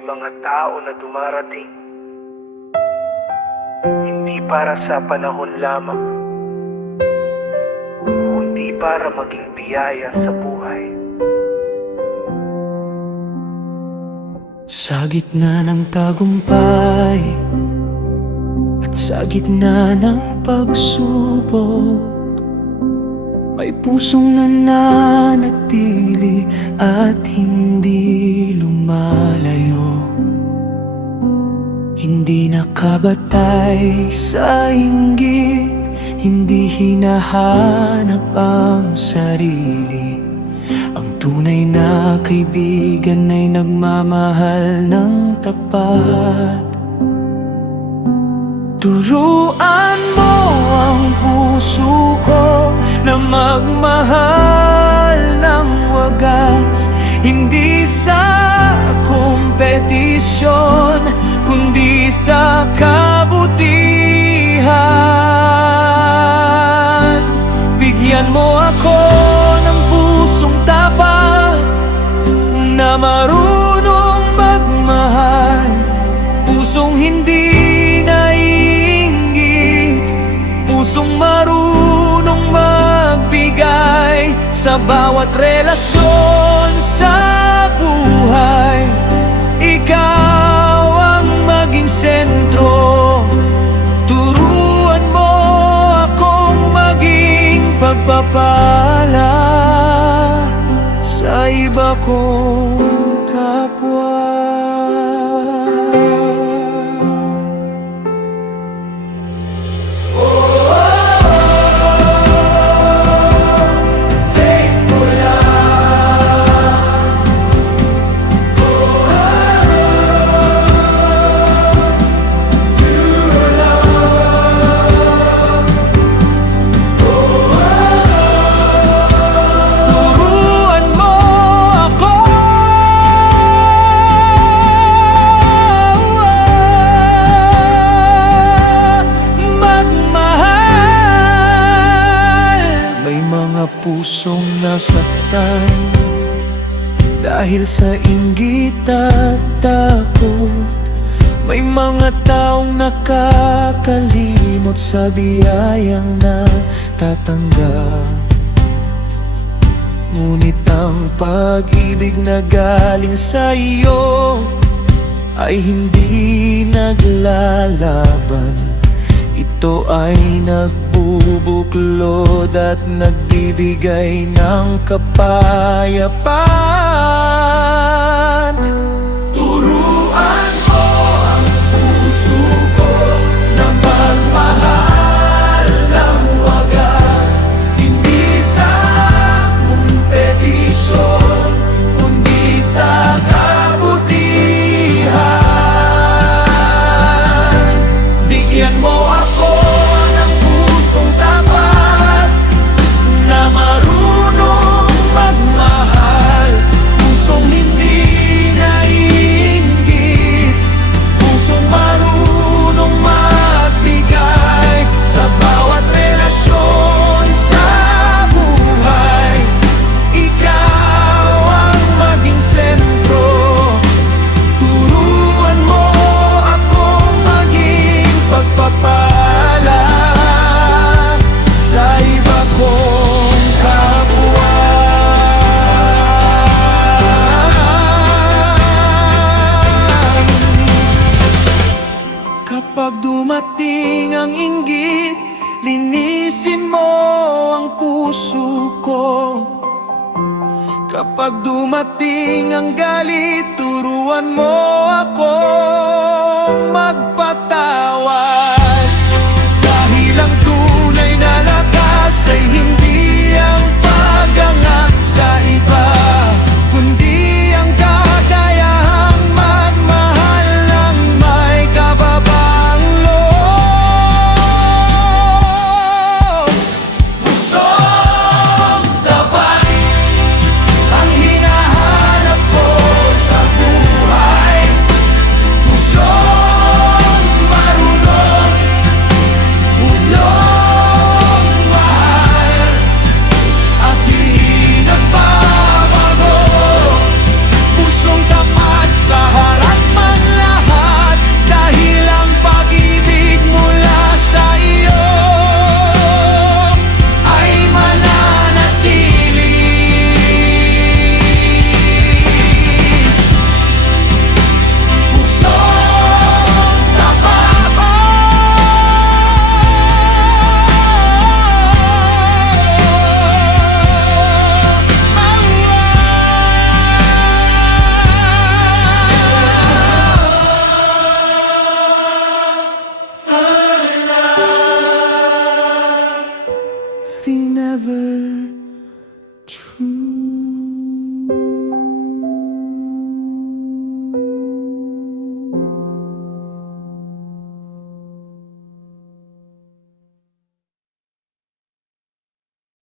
May mga tao na dumarating, hindi para sa panahon lamang, kundi para maging biyaya sa buhay. Sa gitna ng tagumpay at sa gitna ng pagsubok, may pusong nananatili at hindi lumalayo. Hindi nakabatay sa inggit, hindi hinahanap ang sarili. Ang tunay na kaibigan ay nagmamahal ng tapat. Turuan mo ang puso ko na magmahal ng wagas, hindi sa kompetisyon, kundi sa kabutihan. Bigyan mo ako ng pusong tapat na marunong magmahal, pusong hindi naiinggit, pusong marunong magbigay sa bawat relasyon sa buhay. Ikaw ang maging sentro, turuan mo akong maging pagpapala sa iba kong kapwa. Pusong nasaktan dahil sa inggit at takot. May mga taong nakakalimot sa biyayang natatanggap. Ngunit ang pag-ibig na galing sa iyo ay hindi naglalaban. Ito ay nagbubuklod at nagbibigay ng kapayapaan. Turuan mo ang puso ko na magmahal ng wagas, hindi sa kompetisyon, kundi sa kabutihan. Bigyan mo ako ng pusong tapat na marunong magmahal, pusong hindi naiinggit, pusong marunong magbigay sa bawat relasyon sa buhay. Ikaw ang maging sentro, turuan mo akong maging pagpapala sa iba kong kapwa. Kapag dumating ang inggit, linisin mo ang puso ko. Kapag dumating ang galit, turuan mo akong magpatawad. Dahil ang tunay na lakas ay hindi ang pag-angat sa iba, kundi ang kakayahang magmahal ng may kababaang loob. Pusong tapat ang hinahanap ko sa buhay, pusong true.